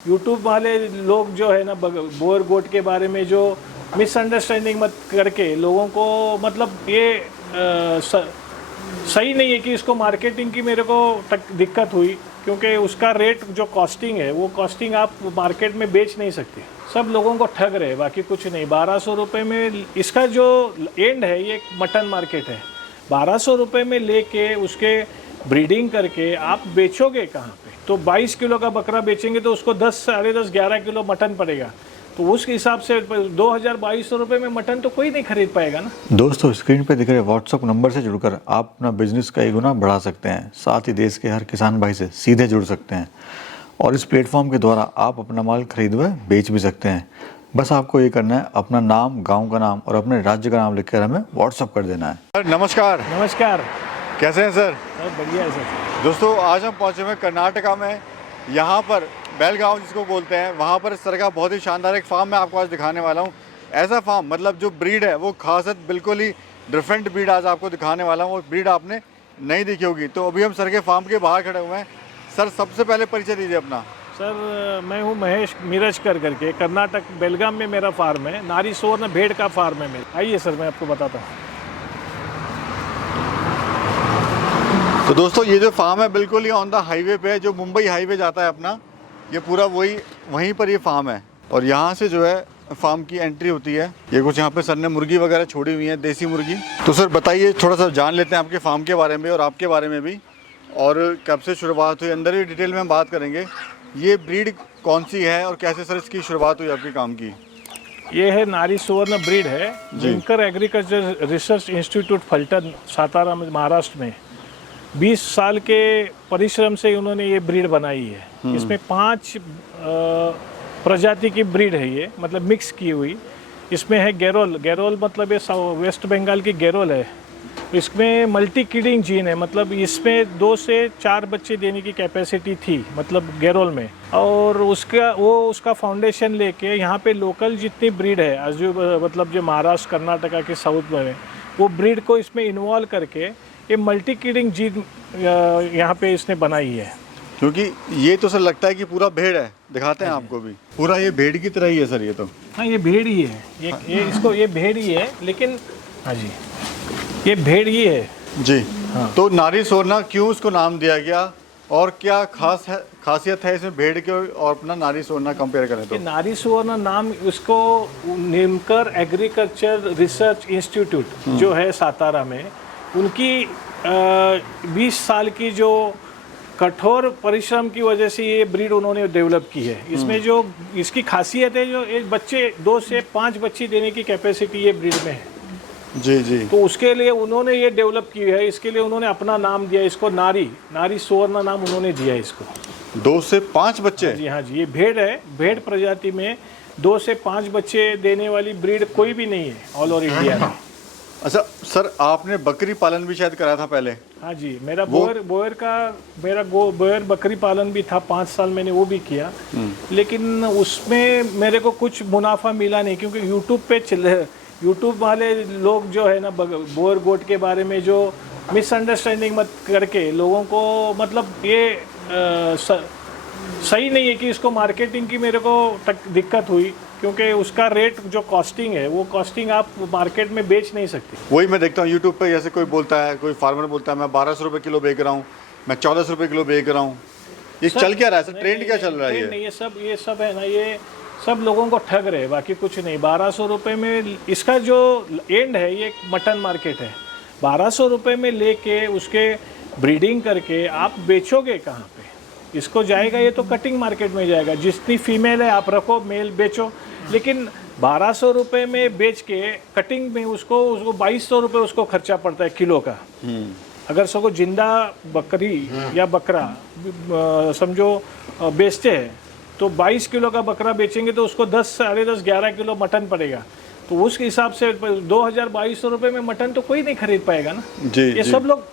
YouTube वाले लोग जो है ना बोअर गोट के बारे में जो मिसअंडरस्टैंडिंग मत करके लोगों को मतलब ये सही नहीं है कि इसको मार्केटिंग की मेरे को दिक्कत हुई, क्योंकि उसका रेट जो कॉस्टिंग है वो कॉस्टिंग आप मार्केट में बेच नहीं सकते। सब लोगों को ठग रहे हैं, बाकी कुछ नहीं। 1200 रुपये में इसका जो एंड है ये मटन मार्केट है। 1200 रुपये में लेके उसके ब्रीडिंग करके आप बेचोगे कहाँ पे? तो 22 किलो का बकरा बेचेंगे तो उसको 10, साढ़े 10, 11 किलो मटन पड़ेगा। तो उस हिसाब से 2200 रुपये में मटन तो कोई नहीं खरीद पाएगा ना। दोस्तों, स्क्रीन पे दिख रहे व्हाट्सएप नंबर से जुड़कर आप अपना बिजनेस कई गुना बढ़ा सकते हैं। साथ ही देश के हर किसान भाई से सीधे जुड़ सकते हैं और इस प्लेटफॉर्म के द्वारा आप अपना माल खरीद व बेच भी सकते हैं। बस आपको ये करना है, अपना नाम, गांव का नाम और अपने राज्य का नाम लिखकर हमें व्हाट्सएप कर देना है। सर नमस्कार। नमस्कार। कैसे हैं सर? बढ़िया है सर। दोस्तों, आज हम पहुंचे हुए कर्नाटका में, यहाँ पर बेलगांव जिसको बोलते हैं, वहाँ पर इस तरह का बहुत ही शानदार एक फार्म मैं आपको आज दिखाने वाला हूँ। ऐसा फार्म मतलब जो ब्रीड है वो खासियत बिल्कुल ही डिफरेंट ब्रीड आज आपको दिखाने वाला हूँ। वो ब्रीड आपने नहीं देखी होगी। तो अभी हम सर के फार्म के बाहर खड़े हुए हैं। सर सबसे पहले परिचय दीजिए अपना। सर मैं हूँ महेश मिरजकर करके, कर्नाटक बेलगाम में मेरा फार्म है। नारी सुवर्ण भेड़ का फार्म है मेरा। आइए सर मैं आपको बताता हूँ। तो दोस्तों, ये जो फार्म है बिल्कुल ही ऑन द हाईवे पे है, जो मुंबई हाईवे जाता है अपना, ये पूरा वहीं पर ये फार्म है। और यहाँ से जो है फार्म की एंट्री होती है। ये कुछ यहाँ पे सर ने मुर्गी वगैरह छोड़ी हुई है, देसी मुर्गी। तो सर बताइए, थोड़ा सा जान लेते हैं आपके फार्म के बारे में और आपके बारे में भी, और कब से शुरुआत हुई, अंदर ही डिटेल में हम बात करेंगे। ये ब्रीड कौन सी है और कैसे सर इसकी शुरुआत हुई आपके काम की? ये है नारी सुवर्ण ब्रीड है, जिनकर agriculture research institute Phaltan, Satara में, महाराष्ट्र में 20 साल के परिश्रम से उन्होंने ये ब्रीड बनाई है। इसमें 5 प्रजाति की ब्रीड है ये, मतलब मिक्स की हुई। इसमें है गैरोल मतलब ये वेस्ट बंगाल की गैरोल है। इसमें मल्टी किडिंग जीन है, मतलब इसमें 2 से 4 बच्चे देने की कैपेसिटी थी, मतलब गैरोल में। और उसका फाउंडेशन लेके यहाँ पे लोकल जितनी ब्रीड है जो मतलब जो महाराष्ट्र कर्नाटका के साउथ में है, वो ब्रीड को इसमें इन्वॉल्व करके ये मल्टी किडिंग जीन यहाँ पे इसने बनाई है। क्योंकि ये तो सर लगता है कि पूरा भेड़ है, दिखाते हैं आपको भी। पूरा ये भेड़ की तरह ही है सर ये तो। हाँ, ये भेड़ ही है। ये भेड़ ही है, लेकिन हाँ जी, ये भेड़ ही है जी। हाँ। तो नारी सुवर्ण क्यों उसको नाम दिया गया और क्या खासियत है इसमें भेड़ के और अपना नारी सुवर्ण कंपेयर करें तो? नारी सुवर्ण नाम उसको नीमकर एग्रीकल्चर रिसर्च इंस्टीट्यूट जो है सातारा में, उनकी 20 साल की जो कठोर परिश्रम की वजह से ये ब्रीड उन्होंने डेवलप की है। इसमें जो इसकी खासियत है, जो एक बच्चे 2 से 5 बच्चे देने की कैपेसिटी ये ब्रीड में है। जी जी। तो उसके लिए उन्होंने ये डेवलप की है। इसके लिए उन्होंने अपना नाम दिया, इसको नारी सुवर्ण नाम उन्होंने दिया इसको। 2 से 5 बच्चे? जी हाँ जी, ये भेड़ है। भेड़ प्रजाति में 2 से 5 बच्चे देने वाली ब्रीड कोई भी नहीं है ऑल ओवर इंडिया में। अच्छा सर, आपने बकरी पालन भी शायद करा था पहले? हाँ जी, मेरा बोयर बकरी पालन भी था। 5 साल मैंने वो भी किया, लेकिन उसमें मेरे को कुछ मुनाफा मिला नहीं, क्योंकि यूट्यूब वाले लोग जो है ना बोअर गोट के बारे में जो मिसअंडरस्टैंडिंग मत करके लोगों को मतलब ये सही नहीं है कि इसको मार्केटिंग की मेरे को दिक्कत हुई, क्योंकि उसका रेट जो कॉस्टिंग है वो कॉस्टिंग आप मार्केट में बेच नहीं सकते। वही मैं देखता हूँ यूट्यूब पे, जैसे कोई बोलता है, कोई फार्मर बोलता है मैं 1200 रुपये किलो बेच रहा हूँ, मैं 1400 रुपये किलो बेच रहा हूँ। ये चल क्या रहा है सर? ट्रेंड क्या चल रहा है? नहीं, ये सब है ना, ये सब लोगों को ठग रहे हैं, बाकी कुछ नहीं। 1200 रुपये में इसका जो एंड है ये मटन मार्केट है। 1200 रुपये में लेके उसके ब्रीडिंग करके आप बेचोगे कहाँ पे? इसको जाएगा ये तो कटिंग मार्केट में जाएगा। जितनी फीमेल है आप रखो, मेल बेचो। लेकिन 1200 रुपये में बेच के कटिंग में उसको 2200 रुपये उसको खर्चा पड़ता है किलो का। अगर सको जिंदा बकरी या बकरा समझो बेचते हैं, तो 22 किलो का बकरा बेचेंगे तो उसको 10, साढ़े 10, 11 किलो मटन पड़ेगा। तो उस हिसाब से 2200 रुपये में मटन तो कोई नहीं खरीद पाएगा ना। ये सब लोग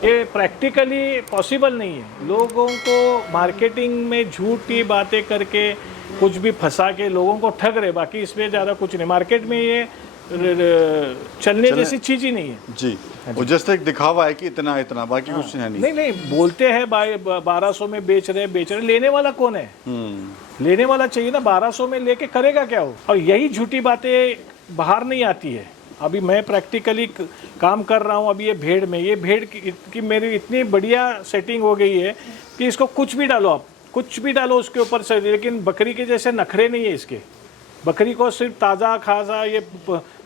ये प्रैक्टिकली पॉसिबल नहीं है। लोगों को मार्केटिंग में झूठी बातें करके कुछ भी फंसा के लोगों को ठग रहे, बाकी इसमें ज़्यादा कुछ नहीं। मार्केट में ये चलने जैसी चीज़ ही नहीं है। जी। वो जस्ट एक दिखावा है कि इतना इतना, बाकी कुछ है नहीं। नहीं नहीं, बोलते हैं 1200 में बेच रहे, लेने वाला कौन है? लेने वाला चाहिए ना, 1200 में लेके करेगा क्या हो? और यही झूठी बातें बाहर नहीं आती है। अभी मैं प्रैक्टिकली काम कर रहा हूँ अभी ये भेड़ में, ये भेड़ की मेरी इतनी बढ़िया सेटिंग हो गई है कि इसको कुछ भी डालो, आप कुछ भी डालो उसके ऊपर से, लेकिन बकरी के जैसे नखरे नहीं है इसके। बकरी को सिर्फ ताज़ा खासा ये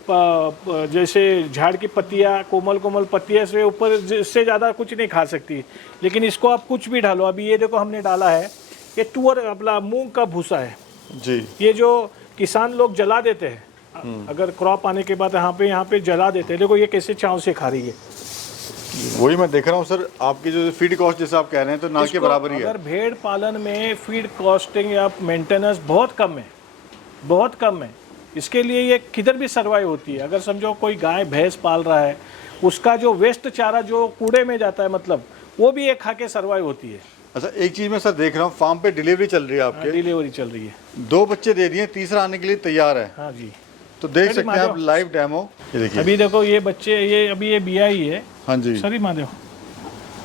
जैसे झाड़ की पत्तियाँ, कोमल कोमल पत्तियाँ से ऊपर, इससे ज़्यादा कुछ नहीं खा सकती। लेकिन इसको आप कुछ भी डालो। अभी ये देखो हमने डाला है, ये तुअर अपना मूंग का भूसा है जी। ये जो किसान लोग जला देते हैं, अगर क्रॉप आने के बाद यहाँ पे जला देते हैं। देखो ये कैसे चाव से खा रही है। वही मैं देख रहा हूँ सर, आपकी जो फीड कॉस्ट जैसे आप कह रहे हैं तो ना के बराबर ही है। अगर भेड़ पालन में फीड कॉस्टिंग या मेंटेनेंस बहुत कम है, बहुत कम है। इसके लिए ये किधर भी सर्वाइव होती है। अगर समझो कोई गाय भैंस पाल रहा है, उसका जो वेस्ट चारा जो कूड़े में जाता है, मतलब वो भी ये खा के सर्वाइव होती है। अच्छा, एक चीज़ मैं सर देख रहा हूँ, फार्म पे डिलीवरी चल रही है आपके? डिलीवरी चल रही है। 2 बच्चे दे दिए, तीसरा आने के लिए तैयार है। हाँ जी, तो देख सकते हैं आप लाइव डेमो। ये देखिए, अभी देखो ये बच्चे, ये अभी ये बिया ही है। हाँ जी सॉरी महादेव,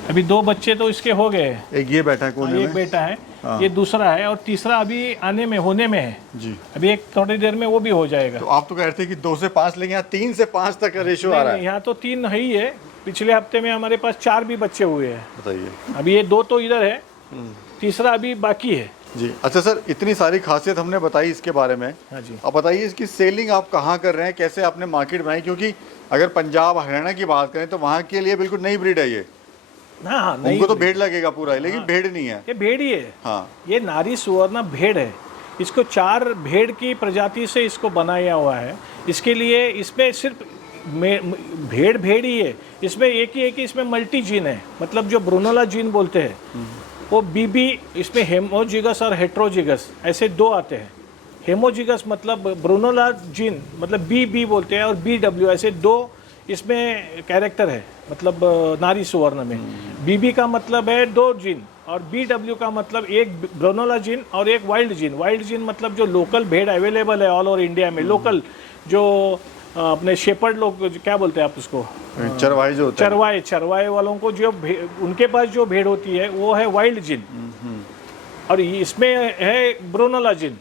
अभी 2 बच्चे तो इसके हो गए हैं। एक ये बैठा है कोने में, एक बेटा है, ये दूसरा है, और तीसरा अभी आने में, होने में है जी। अभी एक थोड़ी देर में वो भी हो जाएगा। तो आप तो कह रहे थे कि 2 से 5, लेकिन यहाँ 3 से 5 तक का रेशियो आ रहा है। यहाँ तो 3 है ही है। पिछले हफ्ते में हमारे पास 4 भी बच्चे हुए हैं। बताइए। अभी ये 2 तो इधर है, तीसरा अभी बाकी है जी। अच्छा सर, इतनी सारी खासियत हमने बताई इसके बारे में। हाँ जी। अब बताइए इसकी सेलिंग आप कहाँ कर रहे हैं, कैसे आपने मार्केट बनाई? क्योंकि अगर पंजाब हरियाणा की बात करें तो वहाँ के लिए बिल्कुल नई ब्रीड है ये। हाँ, उनको तो भेड़ लगेगा पूरा, लेकिन भेड़ नहीं है। ये भेड़ ही है। हाँ, ये नारी सुवर्ण भेड़ है। इसको 4 भेड़ की प्रजाति से इसको बनाया हुआ है। इसके लिए इसमें सिर्फ भेड़ ही है। इसमें एक ही इसमें मल्टी जीन है, मतलब जो ब्रूनोला जीन बोलते हैं वो बीबी, इसमें हेमोजिगस और हेट्रोजिगस ऐसे 2 आते हैं। हेमोजिगस मतलब ब्रूनोला जीन, मतलब बी बोलते हैं, और BW ऐसे 2 इसमें कैरेक्टर है, मतलब नारी सुवर्ण में। बीबी का मतलब है 2 जीन, और BW का मतलब एक ब्रोनोला जीन और एक वाइल्ड जीन। वाइल्ड जीन मतलब जो लोकल भेड़ अवेलेबल है ऑल ओवर इंडिया में, लोकल जो अपने शेपर्ड लोग, क्या बोलते हैं आप उसको, चरवाहे जो होते हैं। चरवाए वालों को जो उनके पास जो भेड़ होती है वो है वाइल्ड जीन, और इसमें है ब्रोनोला जीन।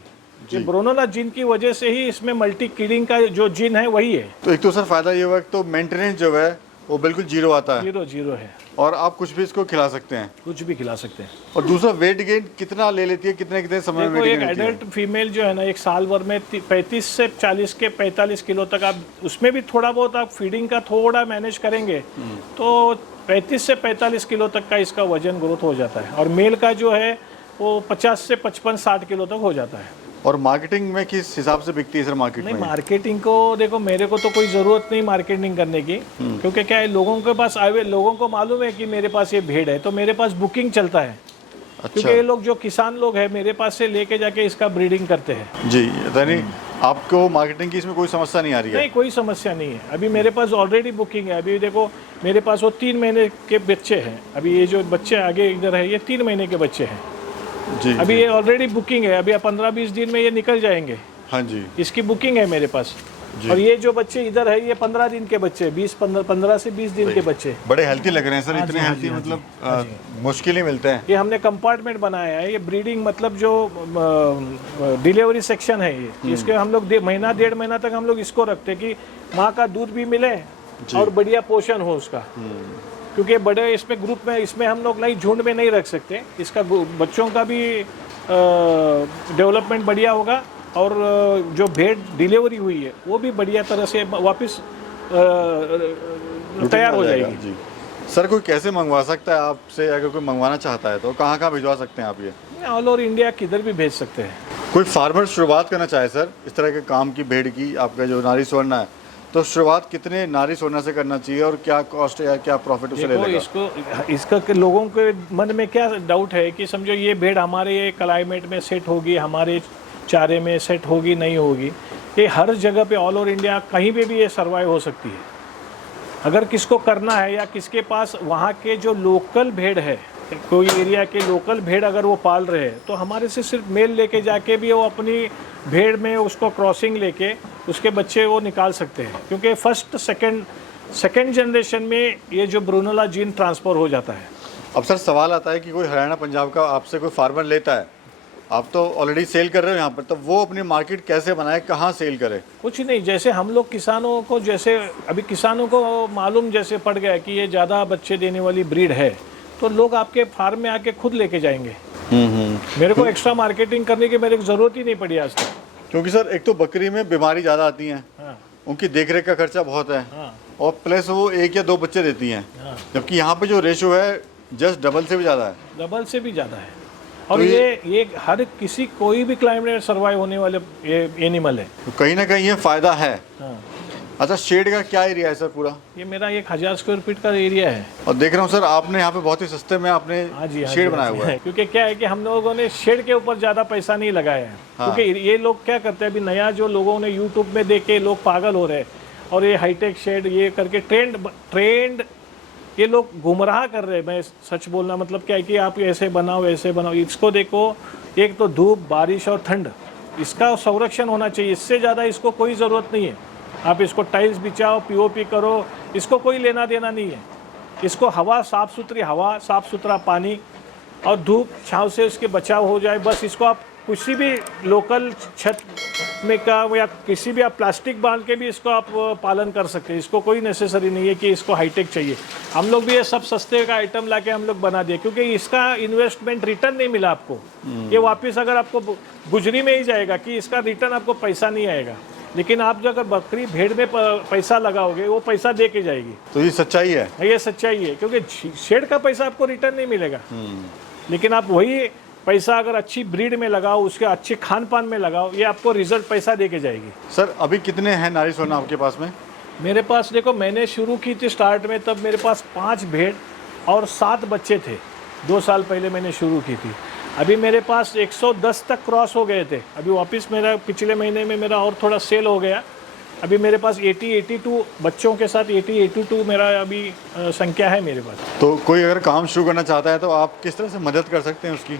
ये ब्रोनोला जीन की वजह से ही इसमें मल्टी किलिंग का जो जीन है वही है। तो एक तो सर फायदा ये हुआ, तो मेंटेनेंस जो है वो बिल्कुल 0 आता है। 0 है, और आप कुछ भी इसको खिला सकते हैं, कुछ भी खिला सकते हैं। और दूसरा वेट गेन कितना ले लेती है, कितने समय में देखो, वेट एक गेन लेती है? एडल्ट फीमेल जो है ना, एक साल भर में 35 से 40 के 45 किलो तक, आप उसमें भी थोड़ा बहुत आप फीडिंग का थोड़ा मैनेज करेंगे तो 35 से 45 किलो तक का इसका वजन ग्रोथ हो जाता है। और मेल का जो है वो 50 से 55-60 किलो तक हो जाता है। और मार्केटिंग में किस हिसाब से बिकती है सर मार्केट में? नहीं, मार्केटिंग को देखो, मेरे को तो कोई ज़रूरत नहीं मार्केटिंग करने की, क्योंकि क्या है, लोगों के पास आए, लोगों को मालूम है कि मेरे पास ये भेड़ है, तो मेरे पास बुकिंग चलता है। अच्छा। क्योंकि ये लोग जो किसान लोग हैं मेरे पास से लेके जाके इसका ब्रीडिंग करते हैं जी। यानी आपको मार्केटिंग की इसमें कोई समस्या नहीं आ रही है? नहीं, कोई समस्या नहीं है। अभी मेरे पास ऑलरेडी बुकिंग है। अभी देखो मेरे पास वो 3 महीने के बच्चे हैं। अभी ये जो बच्चे आगे इधर है ये 3 महीने के बच्चे हैं जी। अभी ये ऑलरेडी बुकिंग है। अभी 15-20 दिन में ये निकल जाएंगे। हाँ जी, इसकी बुकिंग है मेरे पास। और ये जो बच्चे इधर है ये 15 दिन के बच्चे, 15 से 20 दिन के बच्चे। बड़े हेल्थी लग रहे हैं सर। इतने हेल्थी मतलब मुश्किल ही मिलते हैं। ये हमने कंपार्टमेंट बनाया है। ये ब्रीडिंग मतलब जो डिलीवरी सेक्शन है ये, इसके हम लोग महीना 1.5 महीना तक हम लोग इसको रखते हैं कि माँ का दूध भी मिले और बढ़िया पोषण हो उसका। क्योंकि बड़े इसमें ग्रुप में इसमें हम लोग नहीं, झुंड में नहीं रख सकते। इसका बच्चों का भी डेवलपमेंट बढ़िया होगा, और जो भेड़ डिलीवरी हुई है वो भी बढ़िया तरह से वापस तैयार हो जाएगी। जी सर, कोई कैसे मंगवा सकता है आपसे? अगर कोई मंगवाना चाहता है तो कहाँ कहाँ भिजवा सकते हैं आप? ये ऑल ओवर इंडिया किधर भी भेज सकते हैं। कोई फार्मर शुरुआत करना चाहे सर इस तरह के काम की, भेड़ की, आपका जो नारी स्वर्ण है, तो शुरुआत कितने नारी स्वर्ण से करना चाहिए और क्या कॉस्ट है, क्या प्रॉफिट उसे ले लेगा? इसका लोगों के मन में क्या डाउट है कि समझो ये भेड़ हमारे ये क्लाइमेट में सेट होगी, हमारे चारे में सेट होगी, नहीं होगी। ये हर जगह पे ऑल ओवर इंडिया कहीं पे भी ये सर्वाइव हो सकती है। अगर किसको करना है या किसके पास वहाँ के जो लोकल भेड़ है, कोई एरिया के लोकल भेड़ अगर वो पाल रहे हैं, तो हमारे से सिर्फ मेल लेके जाके भी वो अपनी भेड़ में उसको क्रॉसिंग लेके उसके बच्चे वो निकाल सकते हैं। क्योंकि फर्स्ट सेकंड सेकेंड जनरेशन में ये जो ब्रूनोला जीन ट्रांसफर हो जाता है। अब सर सवाल आता है कि कोई हरियाणा पंजाब का आपसे कोई फार्मर लेता है, आप तो ऑलरेडी सेल कर रहे हो यहाँ पर, तो वो अपनी मार्केट कैसे बनाए, कहाँ सेल करे? कुछ नहीं, जैसे हम लोग किसानों को, जैसे अभी किसानों को मालूम जैसे पड़ गया कि ये ज़्यादा बच्चे देने वाली ब्रीड है, तो लोग आपके फार्म में आके खुद लेके जाएंगे। मेरे को एक्स्ट्रा मार्केटिंग करने की मेरे को ज़रूरत ही नहीं पड़ी आज तक। क्योंकि सर एक तो बकरी में बीमारी ज़्यादा आती हैं, हाँ, उनकी देखरेख का खर्चा बहुत है, हाँ, और प्लस वो 1 या 2 बच्चे देती हैं, हाँ। जबकि यहाँ पे जो रेशो है जस्ट डबल से भी ज़्यादा है। डबल से भी ज़्यादा है। और तो ये हर किसी कोई भी क्लाइमेट में सर्वाइव होने वाले ये एनिमल है। तो कहीं ना कहीं ये फ़ायदा है। हाँ, अच्छा, शेड का क्या एरिया है सर पूरा? ये मेरा 1000 स्क्वायर फीट का एरिया है। और देख रहा हूँ सर आपने यहाँ पे बहुत ही सस्ते में आपने हाँ जी, हाँ शेड जी, बनाया हाँ जी। हुआ है। क्योंकि क्या है कि हम लोगों ने शेड के ऊपर ज़्यादा पैसा नहीं लगाया है। हाँ। क्योंकि ये लोग क्या करते हैं, अभी नया जो लोगों ने यूट्यूब में देख के लोग पागल हो रहे हैं, और ये हाईटेक शेड ये करके ट्रेंड ये लोग गुमराह कर रहे हैं। मैं सच बोलना मतलब क्या है कि आप ऐसे बनाओ ऐसे बनाओ, इसको देखो, एक तो धूप, बारिश और ठंड, इसका संरक्षण होना चाहिए। इससे ज़्यादा इसको कोई ज़रूरत नहीं है। आप इसको टाइल्स बिछाओ, पीओपी करो, इसको कोई लेना देना नहीं है। इसको हवा, साफ़ सुथरी हवा, साफ़ सुथरा पानी और धूप छाँव से इसके बचाव हो जाए, बस। इसको आप किसी भी लोकल छत में का या किसी भी आप प्लास्टिक बांध के भी इसको आप पालन कर सकते हैं। इसको कोई नेसेसरी नहीं है कि इसको हाईटेक चाहिए। हम लोग भी ये सब सस्ते का आइटम लाके हम लोग बना दिए, क्योंकि इसका इन्वेस्टमेंट रिटर्न नहीं मिला आपको। ये वापस अगर आपको गुजरी में ही जाएगा कि इसका रिटर्न आपको पैसा नहीं आएगा। लेकिन आप जो अगर बकरी भेड़ में पैसा लगाओगे, वो पैसा दे के जाएगी। तो ये सच्चाई है। ये सच्चाई है, क्योंकि शेड का पैसा आपको रिटर्न नहीं मिलेगा। लेकिन आप वही पैसा अगर अच्छी ब्रीड में लगाओ, उसके अच्छे खान पान में लगाओ, ये आपको रिजल्ट पैसा दे के जाएगी। सर अभी कितने हैं नारी सोना आपके पास में? मेरे पास देखो, मैंने शुरू की थी स्टार्ट में, तब मेरे पास 5 भेड़ और 7 बच्चे थे। 2 साल पहले मैंने शुरू की थी। अभी मेरे पास 110 तक क्रॉस हो गए थे। अभी वापस मेरा पिछले महीने में मेरा और थोड़ा सेल हो गया। अभी मेरे पास 82 बच्चों के साथ 82 मेरा अभी संख्या है मेरे पास। तो कोई अगर काम शुरू करना चाहता है तो आप किस तरह से मदद कर सकते हैं उसकी?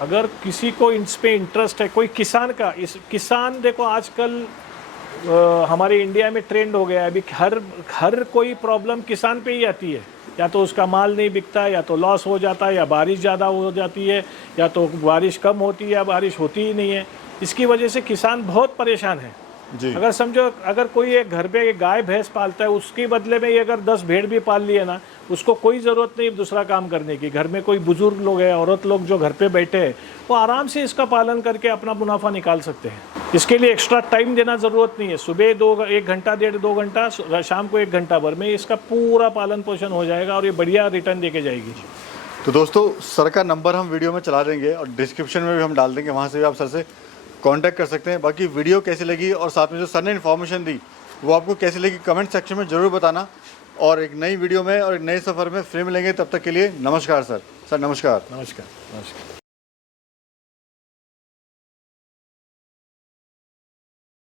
अगर किसी को इस पे इंटरेस्ट है, कोई किसान का, इस किसान देखो आजकल हमारे इंडिया में ट्रेंड हो गया है। अभी हर कोई प्रॉब्लम किसान पे ही आती है। या तो उसका माल नहीं बिकता, या तो लॉस हो जाता है, या बारिश ज़्यादा हो जाती है, या तो बारिश कम होती है, या बारिश होती ही नहीं है। इसकी वजह से किसान बहुत परेशान है जी। अगर समझो, अगर कोई एक घर पे एक गाय भैंस पालता है, उसके बदले में ये अगर 10 भेड़ भी पाल लिए ना, उसको कोई ज़रूरत नहीं दूसरा काम करने की। घर में कोई बुजुर्ग लोग हैं, औरत लोग जो घर पे बैठे हैं, वो आराम से इसका पालन करके अपना मुनाफा निकाल सकते हैं। इसके लिए एक्स्ट्रा टाइम देना ज़रूरत नहीं है। सुबह 1 घंटा 1.5-2 घंटा, शाम को 1 घंटा भर में इसका पूरा पालन पोषण हो जाएगा और ये बढ़िया रिटर्न दे के जाएगी। तो दोस्तों, सर का नंबर हम वीडियो में चला देंगे और डिस्क्रिप्शन में भी हम डाल देंगे, वहाँ से भी आप सर से कांटेक्ट कर सकते हैं। बाकी वीडियो कैसी लगी और साथ में जो सर ने इन्फॉर्मेशन दी वो आपको कैसी लगी, कमेंट सेक्शन में ज़रूर बताना। और एक नई वीडियो में और एक नए सफ़र में फिर मिलेंगे। तब तक के लिए नमस्कार सर। सर नमस्कार। नमस्कार।